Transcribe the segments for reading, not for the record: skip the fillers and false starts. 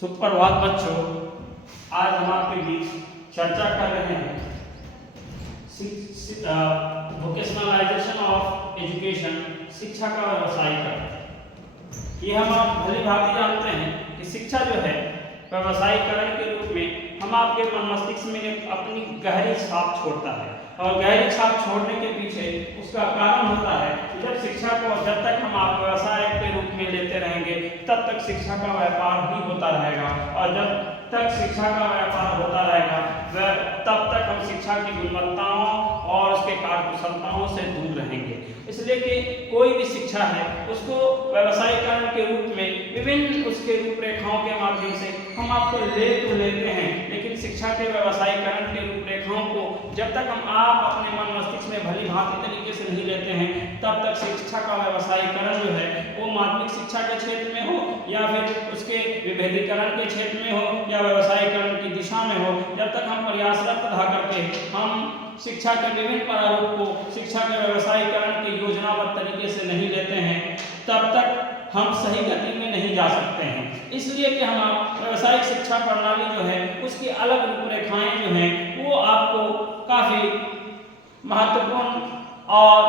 सुप्रभात बच्चों, आज हम आपके बीच चर्चा कर रहे हैं वोकेशनलाइजेशन ऑफ एजुकेशन, शिक्षा का व्यवसायीकरण। ये हम आप भली भांति जानते हैं कि शिक्षा जो है व्यवसायीकरण के रूप में हम आपके मन मस्तिष्क में एक अपनी गहरी छाप छोड़ता है, और गहरी छाप छोड़ने के पीछे उसका कारण होता है कि जब तक हम आप व्यवसाय के रूप में लेते रहेंगे तब तक शिक्षा का व्यापार भी होता रहेगा, और जब तक शिक्षा का व्यापार होता रहेगा तब तक हम शिक्षा की गुणवत्ताओं और उसके कार्यकुशलताओं से दूर रहेंगे। इसलिए कि कोई भी शिक्षा है उसको व्यवसायीकरण के रूप में विभिन्न उसके रूपरेखाओं के माध्यम से हम आपको लेते हैं, लेकिन शिक्षा के व्यवसायीकरण के रूपरेखाओं को जब तक हम आप अपने मन मस्तिष्क में भली भांति तरीके से नहीं लेते हैं तब तक शिक्षा का व्यवसायीकरण जो है वो माध्यमिक शिक्षा के क्षेत्र में हो या फिर उसके विभेदीकरण के क्षेत्र में हो या व्यवसायीकरण की दिशा में हो, जब तक हम प्रयासरत रह करके हम शिक्षा के विभिन्न प्रारूप को शिक्षा के व्यवसायीकरण के योजनाबद्ध तरीके से नहीं लेते हैं तब तक हम सही गति में नहीं जा सकते हैं। इसलिए कि हम व्यावसायिक शिक्षा प्रणाली जो है उसकी अलग रूपरेखाएं जो हैं वो आपको काफ़ी महत्वपूर्ण और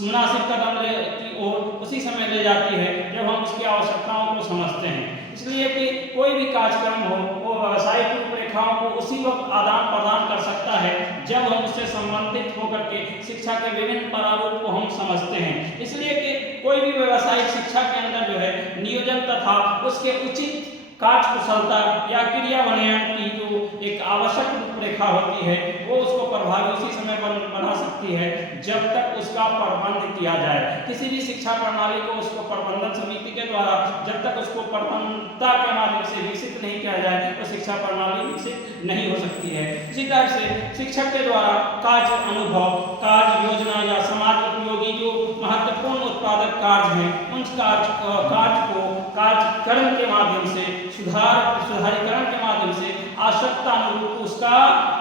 मुनासिब कदम की ओर उसी समय ले जाती है जब हम उसकी आवश्यकताओं को समझते हैं। इसलिए कि कोई भी कार्यक्रम हो वो व्यावसायिक रूपरेखाओं को उसी वक्त आदान प्रदान कर सकता है जब हम उससे संबंधित होकर के शिक्षा के विभिन्न प्रारूप को हम समझते हैं। इसलिए कि कोई भी व्यावसायिक शिक्षा के अंदर जो है नियोजन तथा उसके उचित कार्यकुशलता या क्रियान्वयन की जो एक आवश्यक रूपरेखा होती है वो उसको प्रभावी उसी समय बना सकती है जब तक उसका प्रबंध किया जाए। किसी भी शिक्षा प्रणाली को उसको प्रबंधन समिति के द्वारा जब तक उसको प्रबंधता के माध्यम से विकसित नहीं किया जाए तो शिक्षा प्रणाली विकसित नहीं हो सकती है। इसी तरह से शिक्षक के द्वारा कार्य अनुभव, कार्य योजना या समाज उपयोगी जो महत्वपूर्ण उत्पादक कार्य हैं उन कार्य को कार्यक्रम के माध्यम से सुधारीकरण के माध्यम से आवश्यकता अनुरूप उसका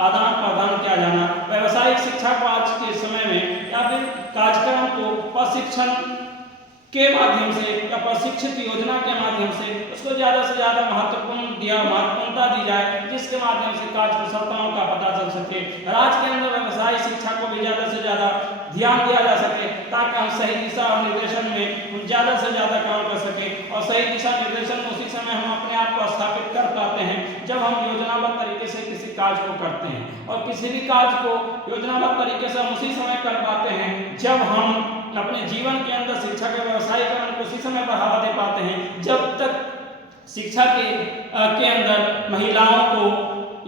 आदान प्रदान किया जाना। व्यावसायिक शिक्षा को आज के समय में या फिर कार्यक्रम को प्रशिक्षण के माध्यम से या प्रशिक्षित योजना के माध्यम से उसको ज़्यादा से ज़्यादा महत्वपूर्णता दी जाए जिसके माध्यम से कार्यकुशलताओं का पता चल सके। राज्य के अंदर व्यावसायिक शिक्षा को भी ज़्यादा से ज़्यादा ध्यान दिया जा सके ताकि हम सही दिशा और निर्देशन में ज़्यादा से ज़्यादा काम कर सके, और सही दिशा निर्देशन में उसी समय हम अपने आप को स्थापित कर पाते हैं जब हम योजनाबद्ध तरीके से किसी कार्य को करते हैं, और किसी भी कार्य को योजनाबद्ध तरीके से हम उसी समय कर पाते हैं जब हम अपने जीवन के अंदर शिक्षा के व्यवसायीकरण को उसी समय बढ़ावा दे पाते हैं जब तक शिक्षा के अंदर महिलाओं को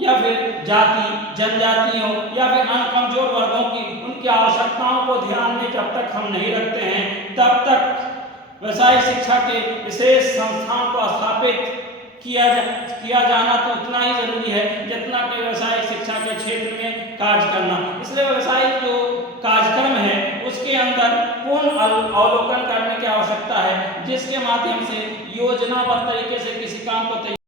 या फिर जाति जनजातियों या फिर अन्य कमजोर वर्गों की उनकी आवश्यकताओं को ध्यान में जब तक हम नहीं रखते हैं तब तक व्यवसायिक शिक्षा के विशेष संस्थान को स्थापित किया जाना तो उतना ही जरूरी है जितना कि व्यवसायिक शिक्षा के क्षेत्र में कार्य करना। इसलिए व्यवसायिक जो कार्यक्रम है उसके अंदर पूर्ण अवलोकन करने की आवश्यकता है जिसके माध्यम से योजनाबद्ध तरीके से किसी काम को